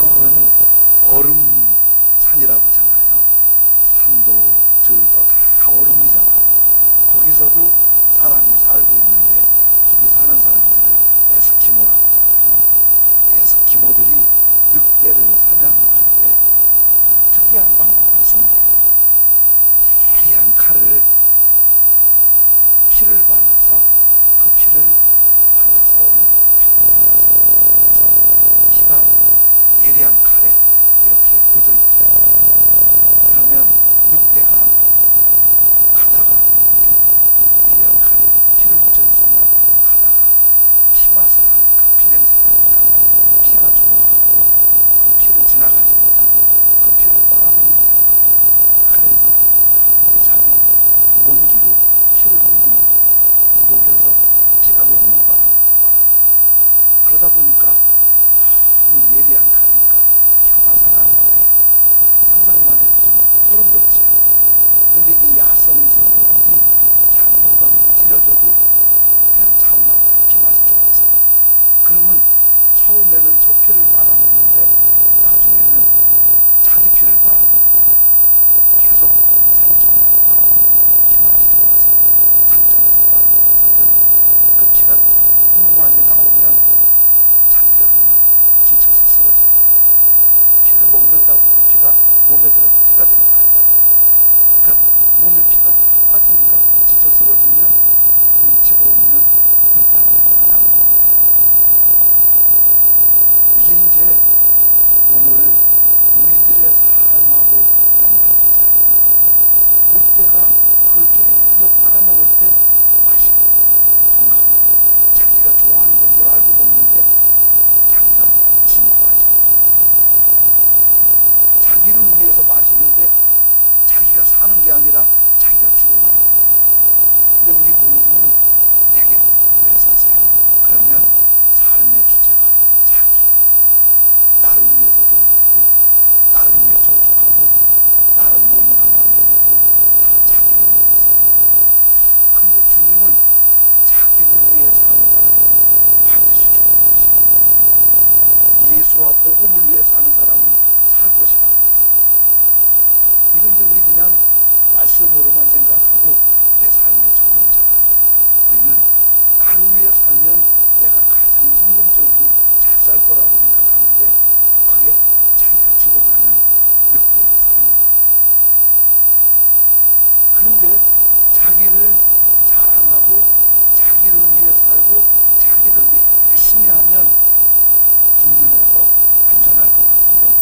북극은 얼음 산이라고 하잖아요. 산도 들도 다 얼음이잖아요. 거기서도 사람이 살고 있는데 거기 사는 사람들을 에스키모라고 하잖아요. 에스키모들이 늑대를 사냥을 할 때 특이한 방법을 쓴대요. 예리한 칼을 피를 발라서 그 피를 발라서 올리고 피를 발라서 올리고 그래서 피가 예리한 칼에 이렇게 묻어있게 한대요. 그러면 늑대가 가다가 이렇게 예리한 칼이 피를 묻혀 있으면 가다가 피 맛을 아니까 피 냄새를 아니까 피가 좋아하고 그 피를 지나가지 못하고 그 피를 빨아먹는다는 거예요. 그 칼에서 이제 자기 몬기로 피를 녹이는 거예요. 그래서 녹여서 피가 녹으면 빨아먹고 그러다 보니까 너무 예리한 칼이니까 혀가 상하는 거예요. 상상만 해도 좀 소름 돋지요. 근데 이게 야성이 있어서 그런지 자기 혀가 그렇게 찢어져도 그냥 참나 봐요. 피맛이 좋아서. 그러면 처음에는 저 피를 빨아먹는데 나중에는 자기 피를 빨아먹는 거예요. 계속 상처내서 빨아먹고 피맛이 좋아서 상처내서 빨아먹고 상처내서 그 피가 너무 많이 나오면 자기가 그냥 지쳐서 쓰러지는 거예요. 피를 먹는다고 그 피가 몸에 들어서 피가 되는 거 아니잖아요. 그러니까 몸에 피가 다 빠지니까 지쳐 쓰러지면 그냥 집으로 오면 늑대 한 마리 사냥하는 거예요. 이게 이제 오늘 우리들의 삶하고 연관되지 않나. 늑대가 그걸 계속 빨아먹을 때 맛있고 건강하고 자기가 좋아하는 건 줄 알고 먹는데 자기가 진이 빠지는 거예요. 자기를 위해서 마시는데 자기가 사는 게 아니라 자기가 죽어가는 거예요. 근데 우리 모두는 되게 왜 사세요? 그러면 삶의 주체가 자기예요. 나를 위해서 돈 벌고 나를 위해 저축하고 나를 위해 인간관계 맺고 다 자기를 위해서. 그런데 주님은 자기를 위해 사는 사람은 반드시 죽을 것이요. 예수와 복음을 위해 사는 사람은 살 것이라고 그랬어요. 이건 이제 우리 그냥 말씀으로만 생각하고 내 삶에 적용 잘 안 해요. 우리는 나를 위해 살면 내가 가장 성공적이고 잘 살 거라고 생각하는데 그게 자기가 죽어가는 늑대의 삶인 거예요. 그런데 자기를 자랑하고 자기를 위해 살고 자기를 위해 열심히 하면 든든해서 안전할 것 같은데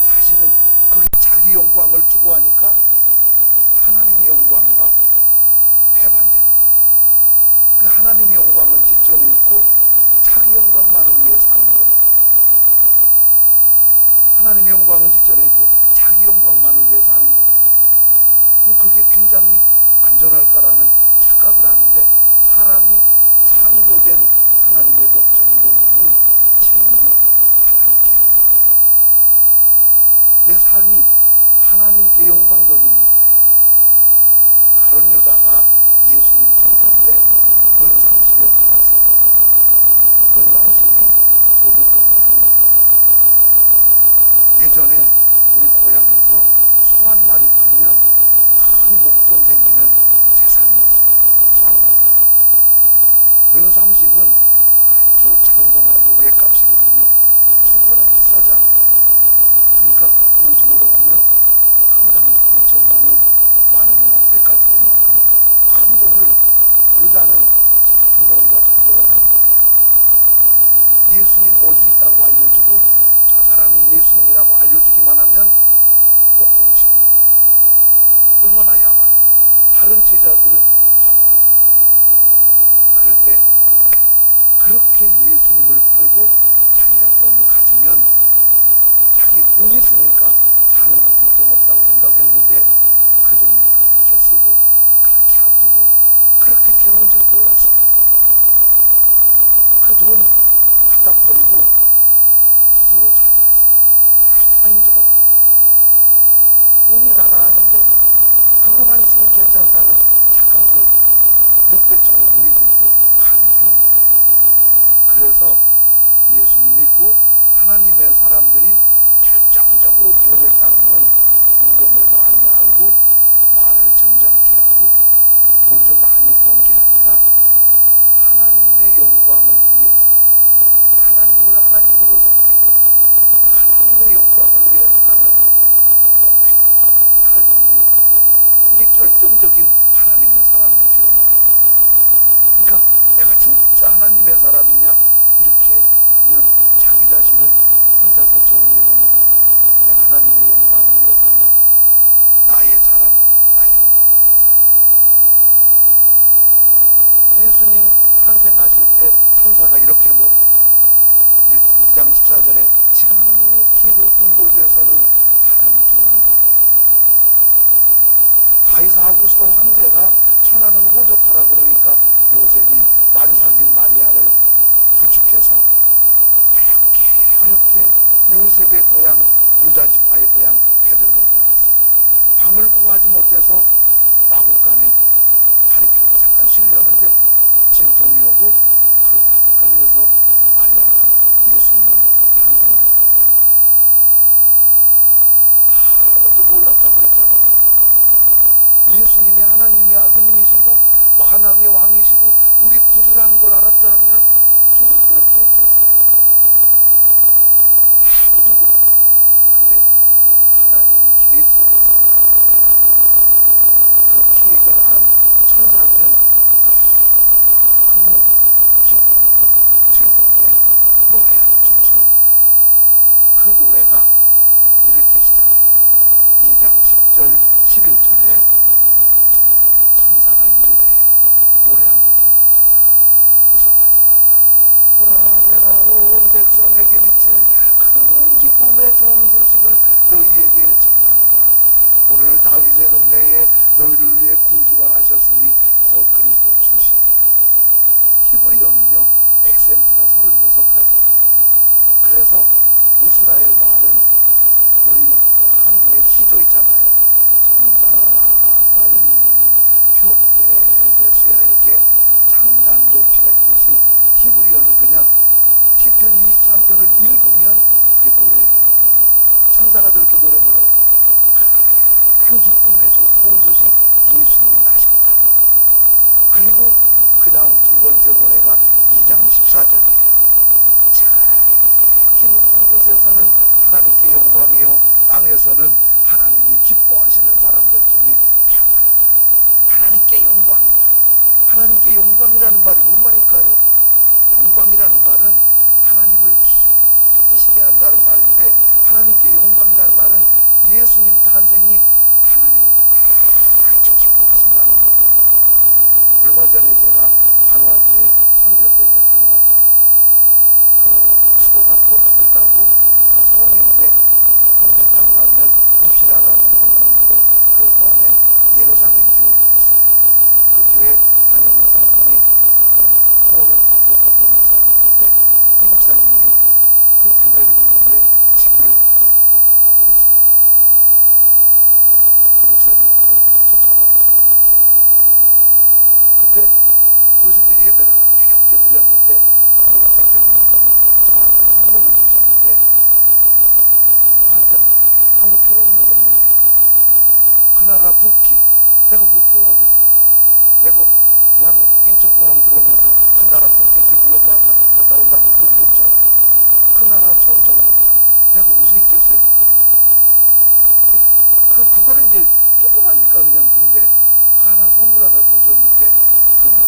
사실은 그게 자기 영광을 추구하니까 하나님의 영광과 배반되는 거예요. 그 하나님의 영광은 뒷전에 있고 자기 영광만을 위해 사는 거예요. 하나님의 영광은 뒷전에 있고 자기 영광만을 위해 사는 거예요. 그럼 그게 굉장히 안전할까라는 착각을 하는데 사람이 창조된 하나님의 목적이 뭐냐면 제일이 하나님께 영광이에요. 내 삶이 하나님께 영광 돌리는 거예요. 가룟 유다가 예수님 제자인데 은 30에 팔았어요. 은 30이 적은 돈이 아니에요. 예전에 우리 고향에서 소 한 마리 팔면 큰 목돈 생기는 재산이었어요. 소 한 마리가. 은 30은 아주 장성한 그 외값이거든요. 소보다 비싸잖아요. 그러니까 요즘으로 가면 상당히 2천만 원, 많으면 억대까지 될 만큼 큰 돈을 유다는 참 머리가 잘 돌아가는 거예요. 예수님 어디 있다고 알려주고 저 사람이 예수님이라고 알려주기만 하면 목돈 치는 거예요. 얼마나 야가요. 다른 제자들은 바보 같은 거예요. 그런데 그렇게 예수님을 팔고 자기가 돈을 가지면 자기 돈이 있으니까 사는 거 걱정 없다고 생각했는데 그 돈이 그렇게 쓰고 그렇게 아프고 그렇게 괴로운 줄 몰랐어요. 그 돈 갖다 버리고 스스로 자결했어요. 다 힘들어가고 돈이 다가 아닌데 그거만 있으면 괜찮다는 착각을 늑대처럼 우리들도 간혹하는 거예요. 그래서 예수님 믿고 하나님의 사람들이 결정적으로 변했다는 건 성경을 많이 알고 말을 점잖게 하고 돈 좀 많이 번 게 아니라 하나님의 영광을 위해서, 하나님을 하나님으로 섬기고 하나님의 영광을 위해 사는 고백과 삶이 이어질 때 이게 결정적인 하나님의 사람의 변화예요. 그러니까 내가 진짜 하나님의 사람이냐 이렇게 하면 자기 자신을 혼자서 정리해보면 알아요. 내가 하나님의 영광을 위해 사냐, 나의 자랑, 나의 영광을 위해 사냐. 예수님 탄생하실 때 천사가 이렇게 노래해요. 2장 14절에 지극히 높은 곳에서는 하나님께 영광이요. 가이사 아구스도 황제가 천하는 호족하라 그러니까 요셉이 만삭인 마리아를 부축해서 어렵게 요셉의 고향 유다지파의 고향 베들레헴에 왔어요. 방을 구하지 못해서 마구간에 다리 펴고 잠깐 쉬려는데 진통이 오고 그 마구간에서 마리아가 예수님이 탄생하시도록 한 거예요. 아무도 몰랐다고 그랬잖아요. 예수님이 하나님의 아드님이시고 만왕의 왕이시고 우리 구주라는 걸 알았다면 누가 그렇게 했겠어요? 아무도 몰랐어. 근데 하나님 계획 속에 있으니까 하나님은 아시죠. 그 계획을 안 천사들은 너무 기쁘고 즐겁게 노래하고 춤추는 거예요. 그 노래가 이렇게 시작해요. 2장 10절 11절에 천사가 이르되, 노래한 거죠. 천사가 무서워하지 말라. 보라, 내가 온 백성에게 미칠 큰 기쁨의 좋은 소식을 너희에게 전하노라. 오늘 다윗의 동네에 너희를 위해 구주가 나셨으니 곧 그리스도 주시니라. 히브리어는요 액센트가 36가지예요. 그래서 이스라엘 말은 우리 한국의 시조 있잖아요. 정사리 표계수야 이렇게 장단 높이가 있듯이 히브리어는 그냥 시편 23편을 읽으면 그게 노래예요. 천사가 저렇게 노래 불러요. 큰 기쁨의 좋은 소식, 예수님이 나셨다. 그리고 그 다음 두 번째 노래가 2장 14절이에요. 지극히 높은 곳에서는 하나님께 영광이요, 땅에서는 하나님이 기뻐하시는 사람들 중에 평안하다. 하나님께 영광이다. 하나님께 영광이라는 말이 뭔 말일까요? 영광이라는 말은 하나님을 기쁘시게 한다는 말인데, 하나님께 영광이라는 말은 예수님 탄생이 하나님이 아주 기뻐하신다는 거예요. 얼마 전에 제가 바누아투에 선교 때문에 다녀왔잖아요. 그 수도가 포트빌라고 다 섬인데 조금 배 타고 가면 입시라라는 섬이 있는데 그 섬에 예루살렘 교회가 있어요. 그 교회 담임 목사님이 폴 바코코토 목사님인데, 이 목사님이 그 교회를 우리 교회 지교회로 하재요. 그러라고 그랬어요. 그 목사님 한번 초청하고 싶어요, 기회가 되면. 근데 거기서 이제 예배를 이렇게 드렸는데 그 교회 대표님이 저한테 선물을 주시는데, 저한테는 아무 필요 없는 선물이에요. 그 나라 국기 내가 뭐 필요하겠어요. 내가 대한민국 인천공항 들어오면서 그 나라 국기 들고 여기 갔다 온다고 그럴 일이 없잖아요. 그 나라 전통 복장 내가 어디서 있겠어요. 그거는 이제 조그마니까 그냥. 그런데 그 하나 선물 하나 더 줬는데 그 나라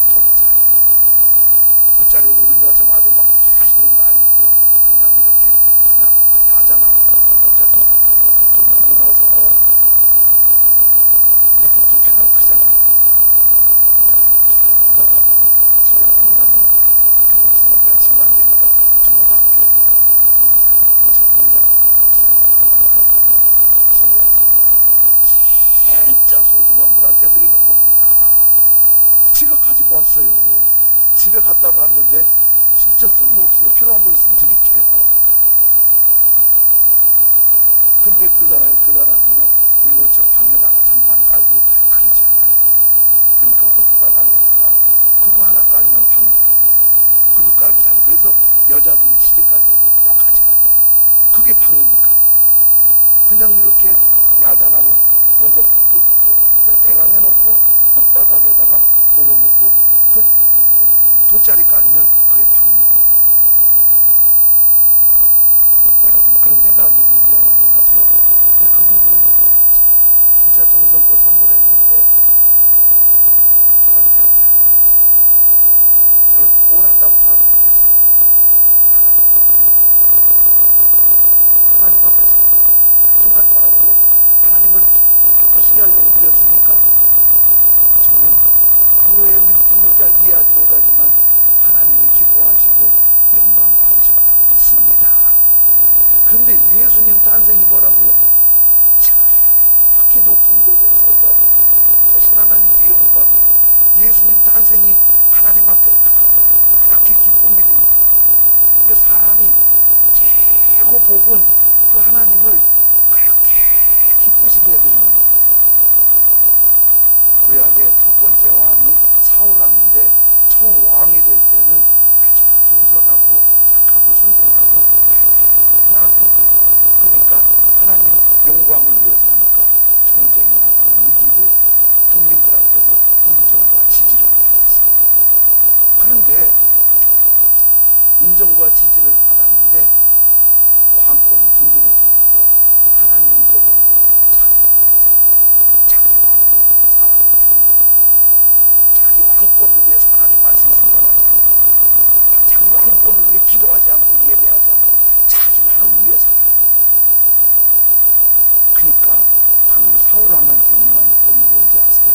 돗자리도 우리나라처럼 아주 막 하시는 거 아니고요. 그냥 이렇게 그 나라 막 야자나무 같은 돗자리인가 봐요. 좀 눈이 넣어서. 근데 그 부피가 크잖아요. 내가 잘 받아갖고 집에 가서 선교사님, 이거 필요 없으니까 집만 되니까 두고 갈게요. 그러니까 선교사님, 목사님 그거 안 가져가면 섭섭해하십니다. 진짜 소중한 분한테 드리는 겁니다. 제가 가지고 왔어요. 집에 갖다 놨는데 진짜 쓸모없어요. 필요한 분 있으면 드릴게요. 근데 그 나라는요, 우리는 저 방에다가 장판 깔고 그러지 않아요. 그러니까 흙바닥에다가 그거 하나 깔면 방이더라고요. 그거 깔고 자는. 그래서 여자들이 시집 갈 때 그거 꼭 가져간대. 그게 방이니까. 그냥 이렇게 야자나무 언덕 대강 해놓고 흙바닥에다가 걸어놓고 그 돗자리 깔면 그게 방인 거예요. 내가 좀 그런 생각한 게 좀 미안하긴 하지요. 근데 그분들은 진짜 정성껏 선물했는데 저한테 한 게 아니겠죠. 저를 뭘 한다고 저한테 했겠어요. 하나님 속이는 마음으로 했겠지. 하나님 앞에서 소중한 마음으로 하나님을 기쁘시게 하려고 드렸으니까 저는 그거의 느낌을 잘 이해하지 못하지만 하나님이 기뻐하시고 영광 받으셨다고 믿습니다. 그런데 예수님 탄생이 뭐라고요? 지극히 높은 곳에서 높으신 하나님께 영광이요. 예수님 탄생이 하나님 앞에 그렇게 기쁨이 된 거예요. 근데 사람이 최고 복은 그 하나님을 그렇게 기쁘시게 해드리는 거예요. 구약의 첫 번째 왕이 사울왕인데 처음 왕이 될 때는 아주 겸손하고 착하고 순종하고 하나님 그러니까 하나님 영광을 위해서 하니까 전쟁에 나가면 이기고 국민들한테도 인정과 지지를 받았어요. 그런데 인정과 지지를 받았는데 왕권이 든든해지면서 하나님 잊어버리고 자기를 위해서 자기 왕권을 위해 사람을 죽이려고 자기 왕권을 위해 하나님 말씀 순종하지 않고 자기 왕권을 위해 기도하지 않고 예배하지 않고 자기만을 위해 살아요. 그러니까 그 사울왕한테 임한 벌이 뭔지 아세요?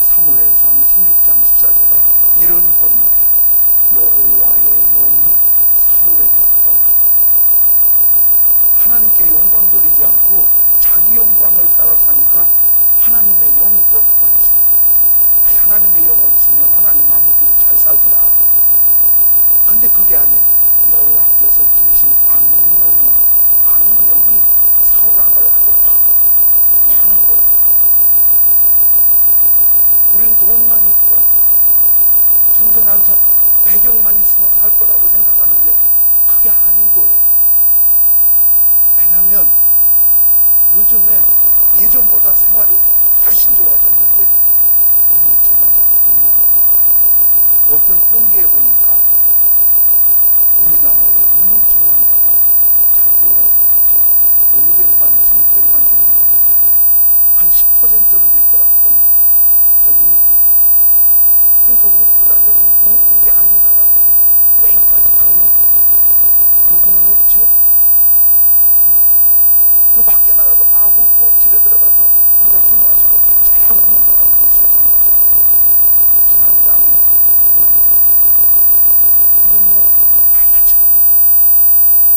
사무엘상 16장 14절에 이런 벌이 임해요. 여호와의 영이 사울에게서 떠나고 하나님께 영광 돌리지 않고 자기 영광을 따라 사니까 하나님의 영이 떠나버렸어요. 아니, 하나님의 영 없으면 하나님 안 믿겨서 잘 살더라. 근데 그게 아니에요. 여호와께서 부리신 악령이 사울왕을 아주 많이 하는 거예요. 우리는 돈만 있고 든든한 배경만 있으면 살 거라고 생각하는데 그게 아닌 거예요. 왜냐하면 요즘에 예전보다 생활이 훨씬 좋아졌는데 우울증 환자가 얼마나 많아요. 어떤 통계에 보니까 우리나라의 우울증 환자가 잘 몰라서 그렇지 500만에서 600만 정도 된대요. 한 10%는 될 거라고 보는 거예요. 전 인구에. 그러니까 웃고 다녀도 웃는 게 아닌 사람들이 꽤 있다니까요. 여기는 없죠? 그 밖에 나가서 막 웃고 집에 들어가서 혼자 술 마시고 밤새 우는 사람도 있어요. 잠 못 자고. 불안장애, 공황장애. 이건 뭐 만만치 않은 거예요.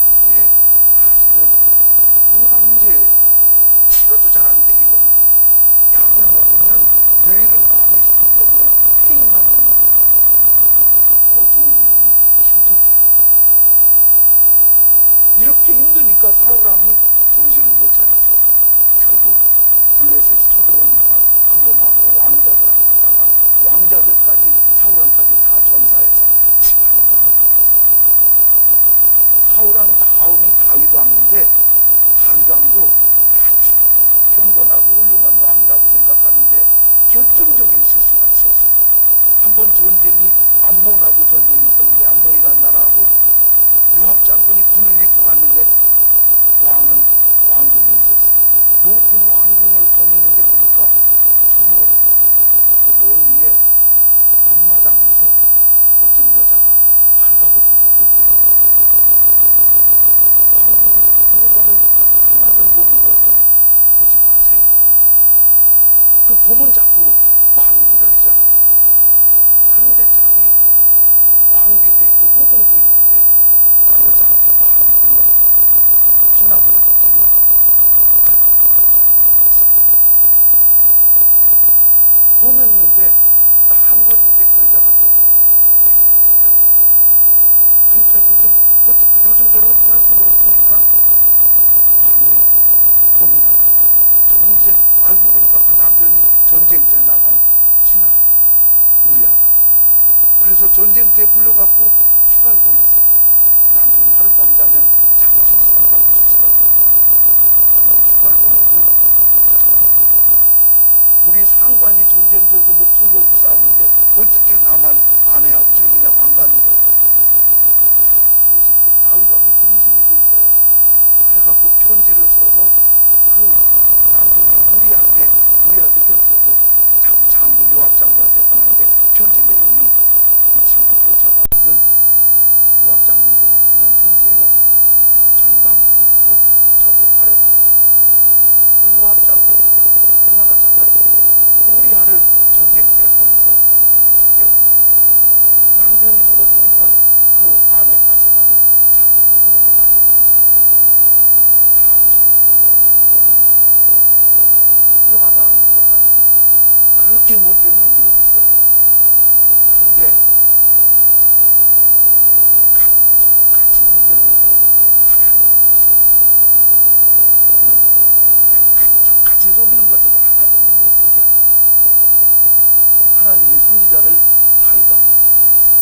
이게 사실은 뭐가 문제예요. 치료도 잘 안 돼. 이거는 약을 먹으면 뇌를 마비시키기 때문에 페인 만드는 거예요. 어두운 영이 힘들게 하는 거예요. 이렇게 힘드니까 사울왕이 정신을 못 차리죠. 결국 블레셋이 쳐들어오니까 그거 막으러 왕자들하고 갔다가 왕자들까지 사울왕까지 다 전사해서 집안이 망해버렸어요. 사울왕 다음이 다윗왕인데 다윗왕도 아주 경건하고 훌륭한 왕이라고 생각하는데 결정적인 실수가 있었어요. 한번 전쟁이 암몬하고 전쟁이 있었는데 암몬이라는 나라하고 요압 장군이 군을 이끌고 갔는데 왕은 왕궁에 있었어요. 높은 왕궁을 거니는데 보니까 저 멀리에 앞마당에서 어떤 여자가 발가벗고 목욕을 하는 거예요. 왕궁에서 그 여자를 하나둘 보는 거예요. 보지 마세요. 그 보면 자꾸 마음이 흔들리잖아요. 그런데 자기 왕비도 있고 후궁도 있는데 그 여자한테 마음이 끌려가고 신하 불러서 데려가고 그래가고 그 여자를 범했어요. 범했는데 딱 한 번인데 그 여자가 또 아기가 생겼대잖아요. 그러니까 요즘처럼 어떻게 할 수가 없으니까 왕이 고민하다가 전쟁 알고 보니까 그 남편이 전쟁터에 나간 신하예요. 우리아라고. 그래서 전쟁터에 불려갖고 휴가를 보냈어요. 남편이 하룻밤 자면 자기 실수를 덮을 수 있을 것 같은데, 근데 휴가를 보내도 이상한 거예요. 우리 상관이 전쟁터에서 목숨 걸고 싸우는데 어떻게 나만 아내하고 즐기냐고 안 가는 거예요. 다윗 왕이 근심이 됐어요. 그래갖고 편지를 써서 그 남편이 우리한테 편지 써서 자기 장군 요압 장군한테 보냈는데, 편지 내용이 이 친구 도착하거든 요압 장군 보고 보낸 편지예요. 저 전방에 보내서 적의 활에 맞아 죽게 하라. 또 요압 장군이 얼마나 착한지 그 우리아를 전쟁터에 보내서 죽게 만들었어. 남편이 죽었으니까 그 아내 바세바를 자기 후궁으로 맞아들였잖아요. 다윗이 못된 놈이네. 훌륭한 왕인 줄 알았더니 그렇게 못된 놈이 어딨어요. 그런데 같이 속였는데 하나님은 못 속이잖아요. 그러면 같이 속이는 것도 하나님은 못 속여요. 하나님이 선지자를 다윗 왕한테 보냈어요.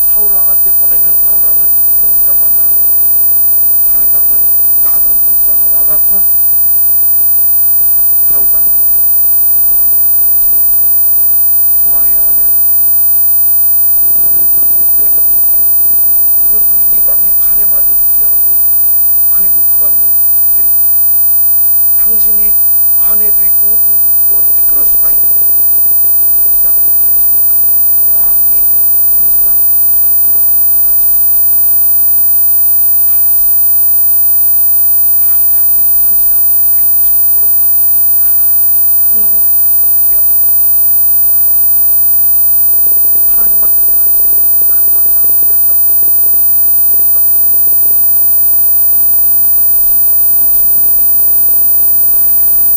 사울 왕한테 보내면 사울 왕은 선지자 말을 안 들었어요. 다윗 왕은 나단 선지자가 와갖고 다윗 왕한테 왕이 지혜서 부하의 아내를 범하고 부하를 전쟁터에가 죽게 하고 그것도 이방의 칼에 맞아 죽게 하고 그리고 그 아내를 데리고 사냐. 당신이 아내도 있고 후궁도 있는데 어떻게 그럴 수가 있냐. 선지자가 야단치니까 왕이 선지자 저리 물러가라고 야단칠 수 있잖아요. 달랐어요. 다윗 왕이 선지자한테 함부로 불고 울면서 얘기하는 거예요. 내가 잘못했다고. 하나님한테 내가 정말 잘못했다고 통곡하면서 그게 시편 51편이에요.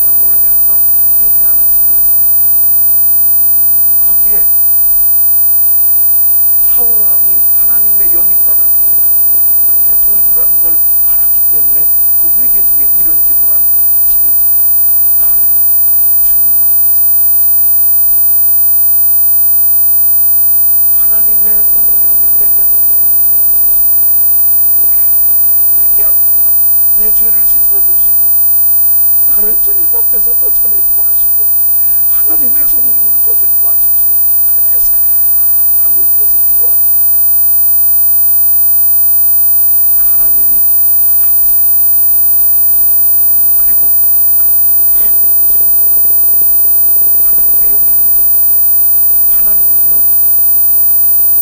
막 울면서 회개하는 시를 쓴 게 거기에 사울왕이 하나님의 영이 떠나게 그렇게 졸졸한 걸 알았기 때문에 그 회개 중에 이런 기도를 한 거예요. 11절에 나를 주님 앞에서 쫓아내지 마시며 하나님의 성령을 내게서 거두지 마십시오. 회개하면서 내 죄를 씻어주시고 나를 주님 앞에서 쫓아내지 마시고 하나님의 성령을 거두지 마십시오. 그러면서 막 울면서 기도하는 거예요. 하나님이 그 다윗을 용서해 주세요. 그리고 성공한 왕이 돼요. 하나님의 영이 함께합니다. 하나님은요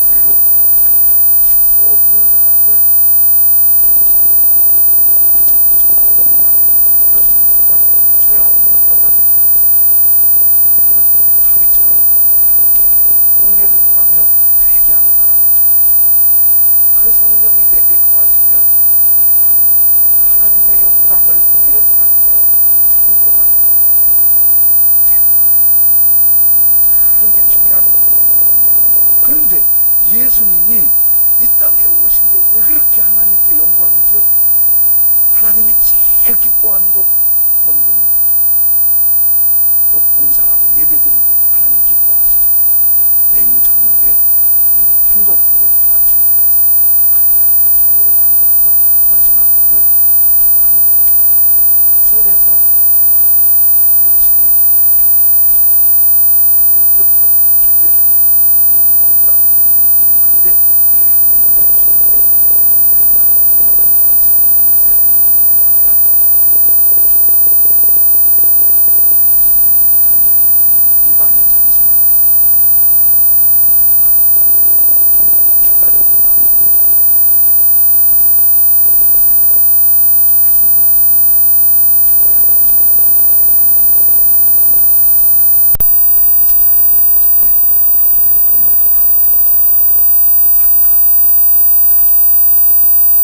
의롭고 착하고 실수 없는 사람을 찾으시는 게 아니에요. 어차피 저나 여러분이나 모두 실수나 죄 없는 뻔뻔히 하세요. 왜냐하면 다윗처럼 이렇게 은혜를 구하며 회개하는 사람을 찾으시고 그 성령이 내게 거하시면 우리가 하나님의 영광을 위해 살 때 성공하는 인생이 되는 거예요. 자, 이게 중요한 거예요. 그런데 예수님이 이 땅에 오신 게 왜 그렇게 하나님께 영광이죠? 하나님이 제일 기뻐하는 거 헌금을 드리고 또 봉사라고 예배드리고 하나님 기뻐하시죠. 내일 저녁에 우리 핑거푸드 파티 그래서 각자 이렇게 손으로 만들어서 헌신한 거를 이렇게 나눠 먹게 되는데 셀에서 아주 열심히 준비를 해주셔요. 아주 여기저기서 준비를 해서 너무 고맙더라고요. 그런데 많이 준비해 주시는데 이따 오후에 마침 셀에도 들어가고 합의하려고 혼자 기도하고 있는데요. 그런 거예요. 성탄절에 우리만의 잔치만 해서 좀 마음이 좀 그렇다. 좀 주변에도 나눴으면 좋겠는데 그래서 제가 셀에도 정말 수고하시는데 준비한 음식들을 잘 주문해서 우리만 하지 말고 내일 24일 예배 전에 좀 이 동네도 나눠드리자. 상가, 가족들,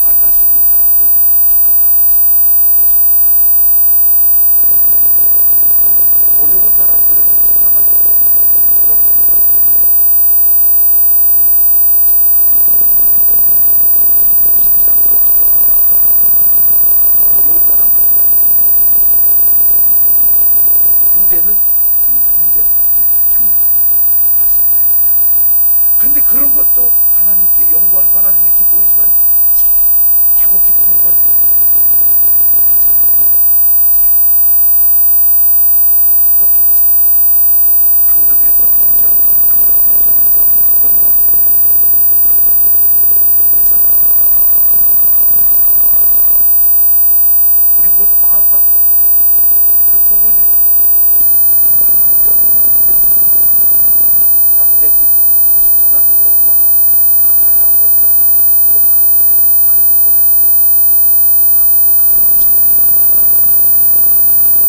만날 수 있는 사람들 조금 나누면서 예수님 탄생을 산다. 좀 나누자. 좀 어려운 사람들을 좀 찾아가려고 이렇게 나갔더니 동네에서 국제로 다 이렇게 하기 때문에 찾고 싶지 않고 어떻게 해야지 너무 어려운 사람 아니라 어디에 사람을 한테 이렇게 하고 군대는 군인간 형제들한테 격려가 되도록 발송을 했고요. 그런데 그런 것도 하나님께 영광이고 하나님의 기쁨이지만 최고 기쁜 건 한 사람이 생명을 얻는 거예요. 생각해 보세요. 강릉 펜션에서 고등학생들이 갔다가 일산화탄소 죽으면서 세상을 떠나는 친구들 있잖아요. 우리 모두 마음 아픈데 그 부모님은 완전히 무너지겠어요. 장례식 소식 전하는데 엄마가 아가야 먼저 가, 꼭 갈게. 그리고 보냈대요. 아무 가슴이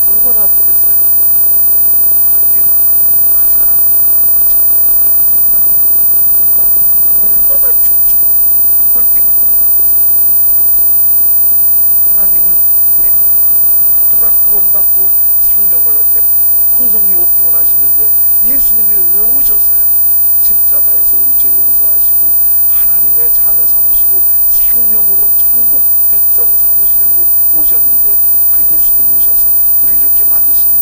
얼마나 아프겠어요. 만일 그 사람 그 친구를 살릴 수 있다면 엄마들이 얼마나 춤추고 펄펄 뛰고 노래하겠어요. 좋아서 하나님은 우리 모두가 구원받고 생명을 얻되 풍성히 얻기 원하시는데 예수님이 왜 오셨어요? 십자가에서 우리 죄 용서하시고 하나님의 자녀 삼으시고 생명으로 천국 백성 삼으시려고 오셨는데 그 예수님 오셔서 우리 이렇게 만드시니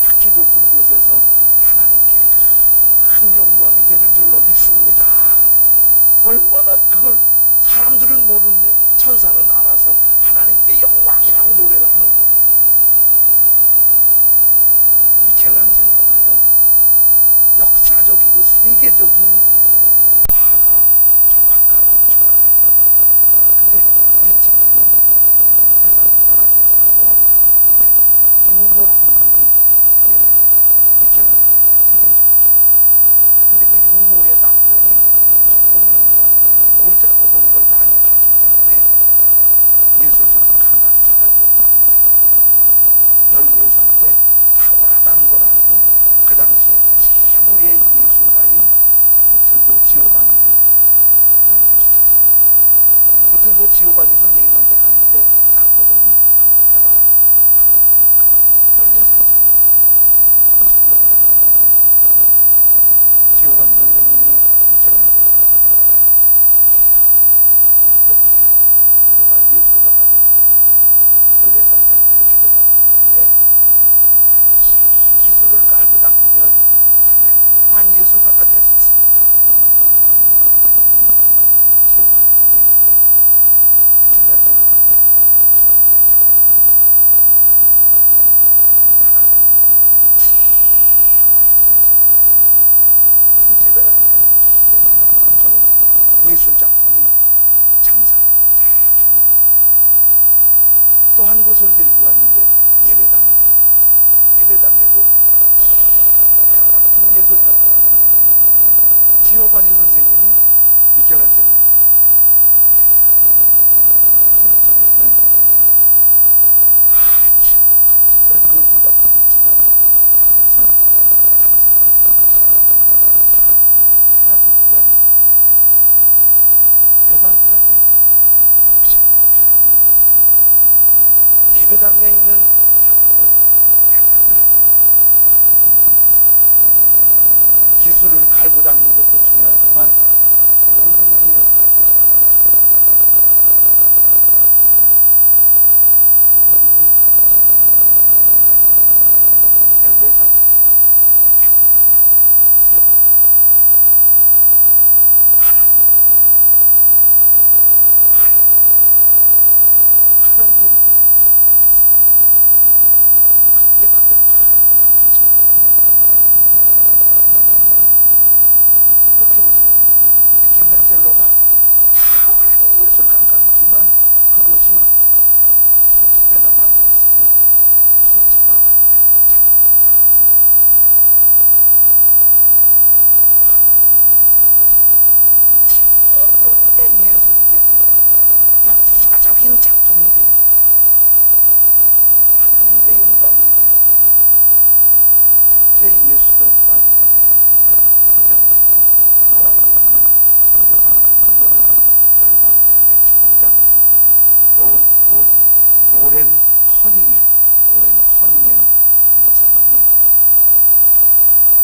이렇게 높은 곳에서 하나님께 큰 영광이 되는 줄로 믿습니다. 얼마나 그걸 사람들은 모르는데 천사는 알아서 하나님께 영광이라고 노래를 하는 거예요. 미켈란젤로가요, 역사적이고 세계적인 화가, 조각가, 건축가예요. 근데 일찍 부모님이 세상을 떠나셔서 부활을 잡았는데 유모한 분이 미켈란젤로 책임지고 키웠대요. 근데 그 유모의 남편이 석공이어서 돌 작업하는 걸 많이 봤기 때문에 예술적인 감각이 자랄 때부터 좀 자란 거예요. 14살 때 탁월하다는 걸 알고 그 당시에 최고의 예술가인 호틀도 지오바니를 연주시켰어요. 호틀도 지오바니 선생님한테 갔는데 딱 보더니 한번 해봐라 하는데 보니까 14살짜리가 보통 실력이 아니에요. 지오바니 선생님이 미켈란젤로한테 물어봐요. 얘야, 어떻게 해야 훌륭한 예술가가 될 수 있지? 14살짜리가 이렇게 대답하는 건데, 열심히 기술을 깔고 닦으면 훌륭한 예술가가 될 수 있습니다. 그랬더니 지오바니 선생님이 미켈란젤로를 데리고 두 군데 견학을 갔어요. 14살짜리 데리고. 하나는 최고의 술집에 갔어요. 술집에 가니까 기가 막힌 예술작품이 장사를 위해 딱 해놓은 거예요. 또 한 곳을 데리고 갔는데 예배당을 데리고 갔어요. 예배당에도 기가 막힌 예술작품이 있는 거예요. 지오바니 선생님이 미켈란젤로에게, 얘야, 술집에는 아주 값비싼 예술작품이 있지만 그것은 장사꾼의 욕심과 사람들의 쾌락을 위한 작품이다. 왜 만들었니? 욕심과 쾌락을 위해서. 예배당에 있는 작품은 왜 만들었니? 하나님을 위해서. 기술을 갈고 닦는 것도 중요하지만 뭐를 위해서 할 것인가가 중요하다. 너는 뭐를 위해서 하고 싶어? 그랬더니 14살짜리가 또박또박 3번을 반복해서 하나님을 위하여, 하나님을 위하여 생각했습니다. 그때 그게 팍 받친 거예요. 받친 거예요. 생각해보세요. 미켈란젤로가 탁월한 예술 감각이지만 그것이 술집에나 만들었으면 술집 망할 때 작품도 다 쓸모없어지잖아요. 하나님을 위해서 한 것이 최고의 예술이 된 거예요. 역사적인 작품이 된 거예요. 하나님의 영광을 위해. 국제예술단원의 단장이시고 하와이에 있는 선교사님들을 훈련하는 열방대학의 총장이신 로렌 커닝햄 목사님이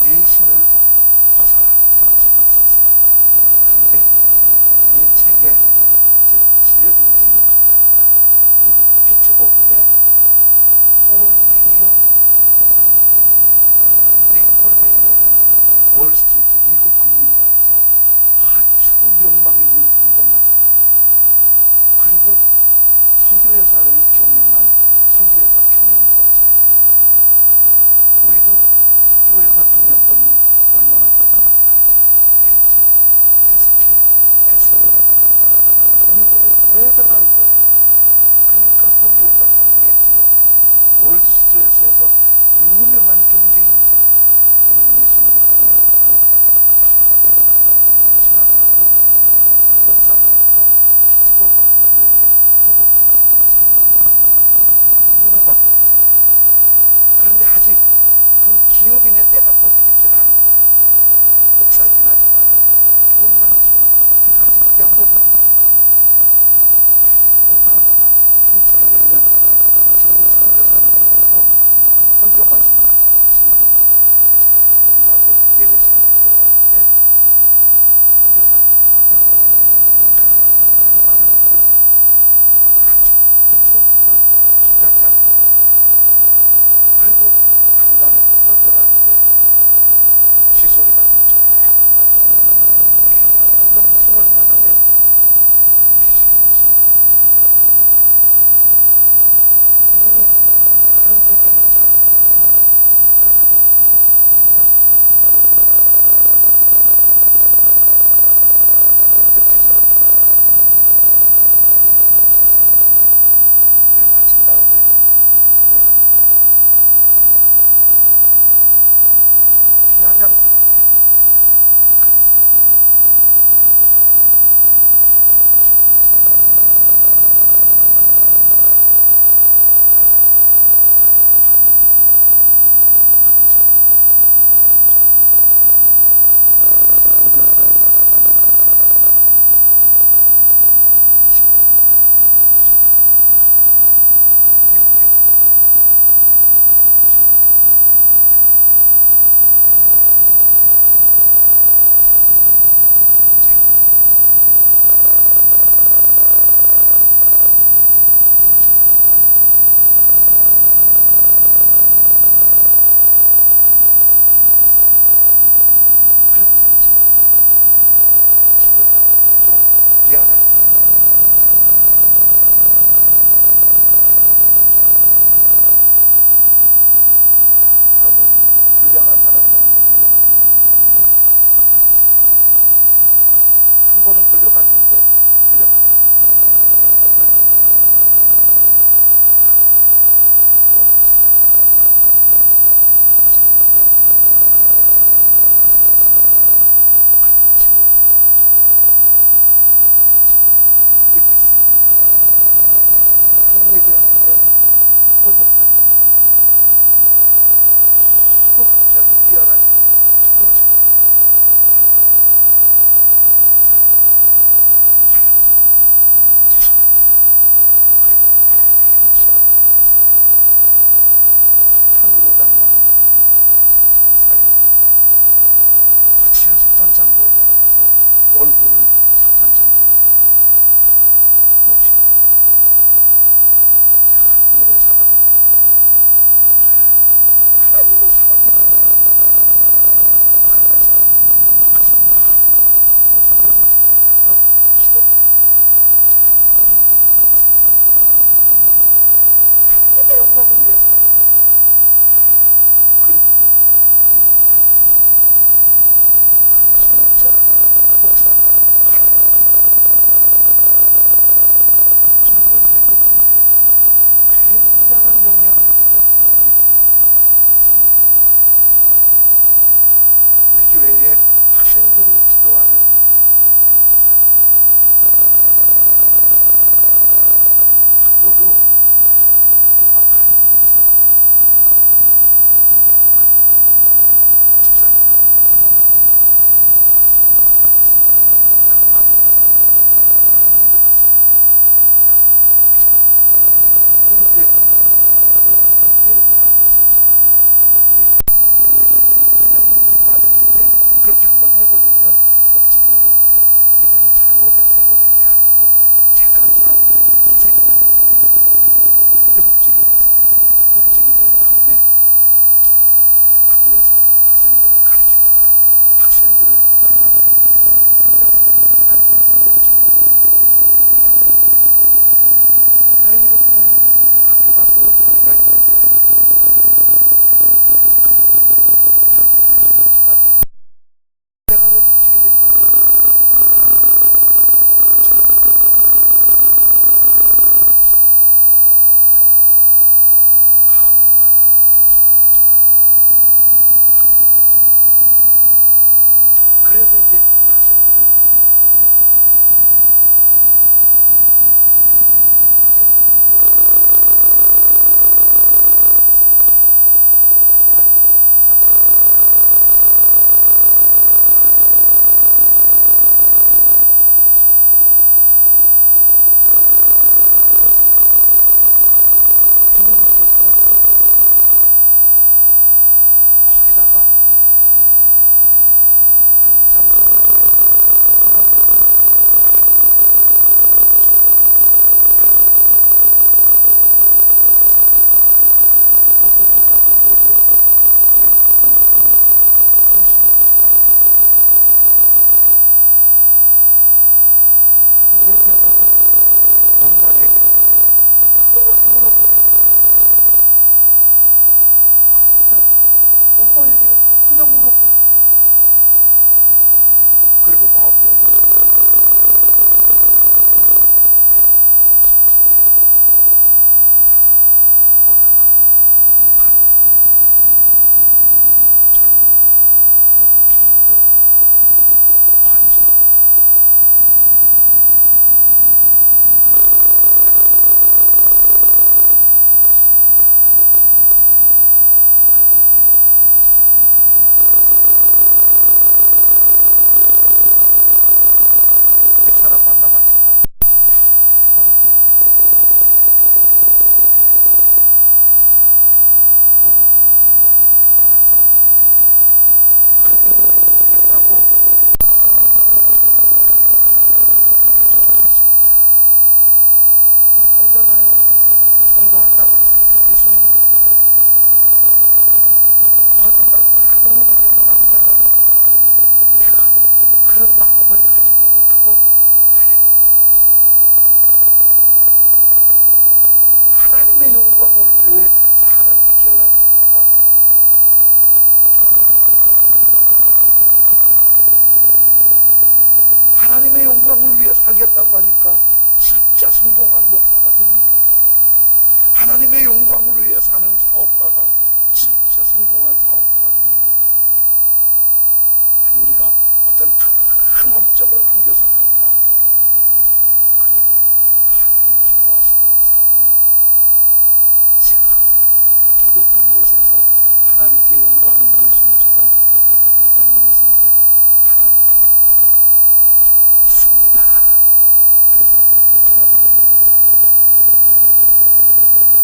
네 신을 벗어라 이런 책을 썼어요. 그런데 이 책에 이제 실려진 내용 중에 하나가 미국 피츠버그의 폴 메이어 목사님 소개예요. 근데 이 폴 메이어는 월스트리트 미국 금융가에서 아주 명망 있는 성공한 사람이에요. 그리고 석유회사를 경영한 석유회사 경영권자예요. 우리도 석유회사 경영권은 얼마나 대단한지 알죠? LG, SK, SOE 경영권이 대단한 거예요. 그러니까 석유회사 경영했지요. 월스트리트에서 유명한 경제인이죠. 이분이 예수님을 은혜 받고 다 내려놓고 신학하고 목사가 돼서 피츠버그 한 교회의 부목사로 사역을 한 거예요. 은혜 받고 나서. 그런데 아직 그 기업인의 때가 버티겠지 않은 거예요. 목사이긴 하지만은 돈 많지요. 그러니까 아직 그게 안 벗어진 거예요. 공사하다가 한 주일에는 중국 선교사님이 와서 설교 말씀을 하신대요. 공사하고 예배 시간에 들어왔는데 선교사님이 설교하러 왔는데 그 많은 선교사님이 아주 촌스러운 비단 양복을 입고 그리고 강단에서 설교를 하는데 쥐소리 같은 조그만 소리 계속 침을 닦아내리면서 비실비실 설교를 하는 거예요. 이분이 그런 세계를 잘 몰라서 선교사님을 보고 혼자서 속으로 죽어버렸어요. 어떻게 저렇게 그 예배를 마쳤어요. 예배 마친 다음에 선교사님이 내려올 때 인사를 하면서 조금 비아냥스럽게 선교사님한테 그랬어요. 선교사님, 왜 이렇게 약해 보이세요? 선교사님이 자기는 밤낮에 그 목사님한테 떠듬떠듬 소리해요. 제가 25년 전 중국 갈 때 세원 입고 갔는데 25년 만에 옷이 다 날라서 미국에 올 일이 있는데 입을 옷이 없다고 교회에 얘기했더니 교인들이 와서 비난사하고 제복이 없어서 그래서 누추하지만 그 사랑이 담긴 제가 책임질 게 있습니다. 그러면서 침을 닦는 거예요. 침을 닦는 게 좀 미안한지 제가 결혼해서 좀 여러 번 불량한 사람들한테 끌려가서 매를 많이 맞았습니다. 한 번은 끌려갔는데 불량한 사람이 내 목을 잡고 몸을 두드려매는데 그때 침못에 탄핵성이 막혀졌습니다. 그래서 침을 조절하지 못해서 자꾸 이렇게 침을 흘리고 있습니다. 그런 얘기를 하는데 폴 목사님이 너무 갑자기 미안해지고 부끄러진 거예요. 할 말이 없는 거예요. 목사님이 헐렁서들어서 죄송합니다. 그리고 지하로 내려갔어요. 석탄으로 난방할 때인데 석탄이 쌓여있는 창고인데 그 지하 석탄 창고에 내려가서 얼굴을 석탄 창고에 묻고 한없이 물을 거예요. 내가 하나님의 사람이 아니라고. 내가 하나님의 사람이 아니라고. 그러면서 거기서 석탄 속에서 뒹굴면서 기도해요. 이제 하나님의 영광을 위해 살겠다고. 하나님의 영광을 위해 살겠다고. 그리고는 이분이 달라졌어요. 그 진짜 목사가 하나님의 영광을 위해서 젊은 세대들에게 굉장한 영향력 있는 미국에서 승리하는 목사가 되셨죠. 우리 교회에 학생들을 지도하는 집사님 한 분이 계세요. 교수님인데 학교도 이렇게 막 갈등이 있어서 막 이렇게 막 분위고 그래요. 근데 우리 집사님이 한번 해봐달라고 다시 복직이 됐어요. 그 과정에서 힘들었어요. 혼자서 그래서 이제 그 내용을 알고 있었지만은 한번 얘기했는데 그냥 힘든 과정인데 그렇게 한번 해고되면 복직이 어려운데 이분이 잘못해서 해고된 게 아니고 재단 싸움에 희생양이 됐던 거예요. 근데 복직이 됐어요. 복직이 된 다음에 학교에서 학생들을 가르치다가 학생들을 보다가 혼자서 하나님 앞에 이런 질문을 한 거예요. 하나님, 왜 이렇게 학교가 소용돌이가 있는데 복직하게 이 학교를 다시 복직하게 내가 왜 복직이 된 거지? 하나님 질문을 주시더래요. 그냥 강의만 하는 교수가 되지 말고 학생들을 좀 보듬어줘라. 그래서 이제 학생들을 눈여겨보게 된 거예요. 이분이 학생들 눈여겨보고 학생들이 한 반이 20, 30명이면 반 정도는 엄마가 안 계시고 아빠가 안 계시고 어떤 경우는 엄마 아빠도 없어요. 그래서 균형 있게 잘 보냈어요. 거기다가 한 20, 30명에 성하면은 어떤 애 하나 좀 어두워서 배웠더니 교수님을 쳐다보지 못하고 그리고 얘기하다가 엄마 얘기를 그냥 물어버리는 거예요. 가짜없이. 그러다가 엄마 얘기하니까 그냥 물어버리는 거예요. 그냥. 그리고 마음이 열렸는데 제가 분신을 했는데 분신 뒤에 자살하라고 100번을 칼로 건 적이 있는 거예요. 우리 젊은이들이 이렇게 힘든 애들이 많은 거예요. 많지도 않은 젊은이들이. 그래서 내가 그 집사님 진짜 하나님 기뻐하시겠네요. 그랬더니 집사님이 그렇게 말씀하세요. 제가 몇 사람 만나봤지만 아무런 도움이 되지 못하겠어요. 집사님한테 그러세요. 집사님, 도움이 되고 안 되고 떠나서 그들을 돕겠다고 그렇게 아주 좋아하십니다. 우리 알잖아요. 전도한다고 다 예수 믿는 거 아니잖아요. 도와준다고 다 도움이 되는 거 아니잖아요. 내가 그런 마음을 가지고 있는 그거 하나님이 좋아하시는 거예요. 하나님의 영광을 위해 사는 미켈란젤로가 하나님의 영광을 위해 살겠다고 하니까 진짜 성공한 목사가 되는 거예요. 하나님의 영광을 위해 사는 사업가가 진짜 성공한 사업가가 되는 거예요. 아니 우리가 어떤 큰 업적을 남겨서가 아니라 내 인생에 그래도 하나님 기뻐하시도록 살면 지극히 높은 곳에서 하나님께 영광인 예수님처럼 우리가 이 모습 이대로 하나님께 영광이 될 줄로 믿습니다. 그래서 지난번에 그런 찬송 한번 더 부를 텐데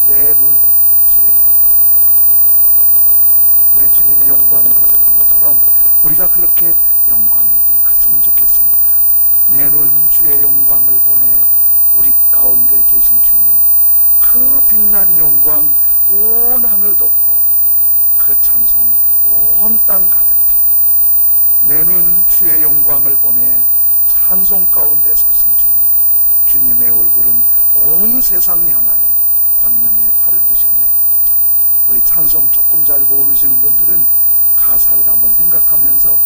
내 눈 주의 영광을 보네. 우리 주님이 영광이 되셨던 것처럼 우리가 그렇게 영광의 길 갔으면 좋겠습니다. 내 눈 주의 영광을 보내. 우리 가운데 계신 주님 그 빛난 영광 온 하늘 덮고 그 찬송 온 땅 가득해. 내 눈 주의 영광을 보내. 찬송 가운데 서신 주님, 주님의 얼굴은 온 세상 향하네. 권능의 팔을 드셨네. 우리 찬송 조금 잘 모르시는 분들은 가사를 한번 생각하면서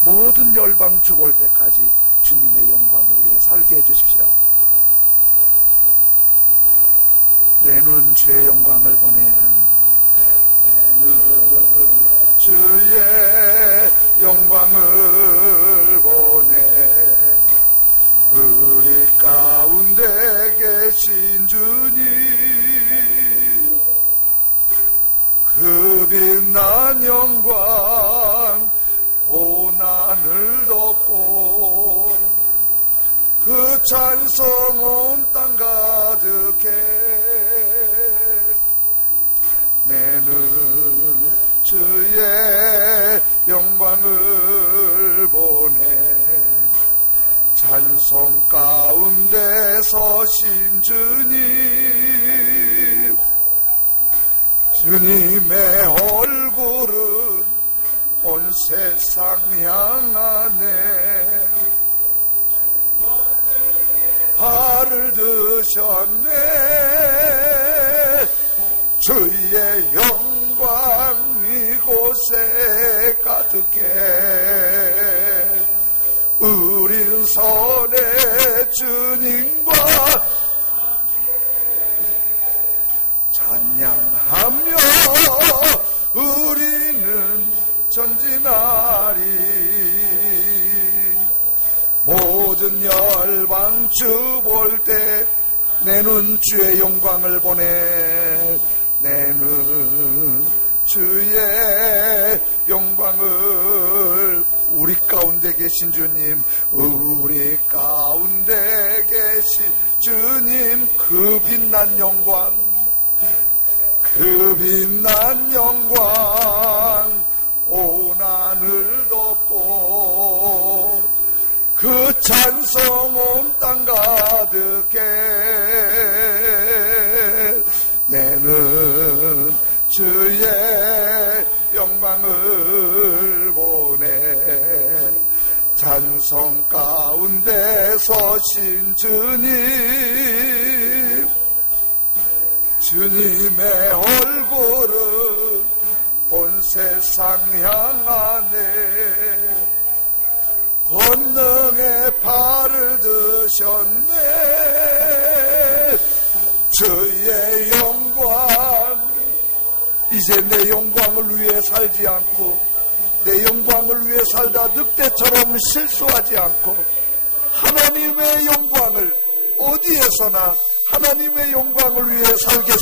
모든 열방 죽을 때까지 주님의 영광을 위해 살게 해주십시오. 내 눈 주의 영광을 보내. 내 눈 주의 영광을 보내. 우리 가운데 계신 주님 그 빛난 영광 온 하늘 덮고 그 찬송 온 땅 가득해. 내 눈 주의 영광을 보내. 찬송 가운데 서신 주님, 주님의 얼굴은 온 세상 향하네. 발을 드셨네. 주의 영광 이곳에 가득해. 우린 선의 주님과 찬양하며 우리는 전진하리. 모든 열방 주 볼 때 내 눈 주의 영광을 보내. 내 눈 주의 영광을. 우리 가운데 계신 주님, 우리 가운데 계신 주님, 그 빛난 영광, 그 빛난 영광 온 하늘 덮고 그 찬송 온 땅 가득해. 내는 주의 영광을 보내. 찬송 가운데 서신 주님, 주님의 얼굴은 온 세상 향하네. 권능의 발을 드셨네. 주의 영광, 이제 내 영광을 위해 살지 않고 내 영광을 위해 살다 늑대처럼 실수하지 않고 하나님의 영광을 어디에서나 하나님의 영광을 위해 살겠습니다.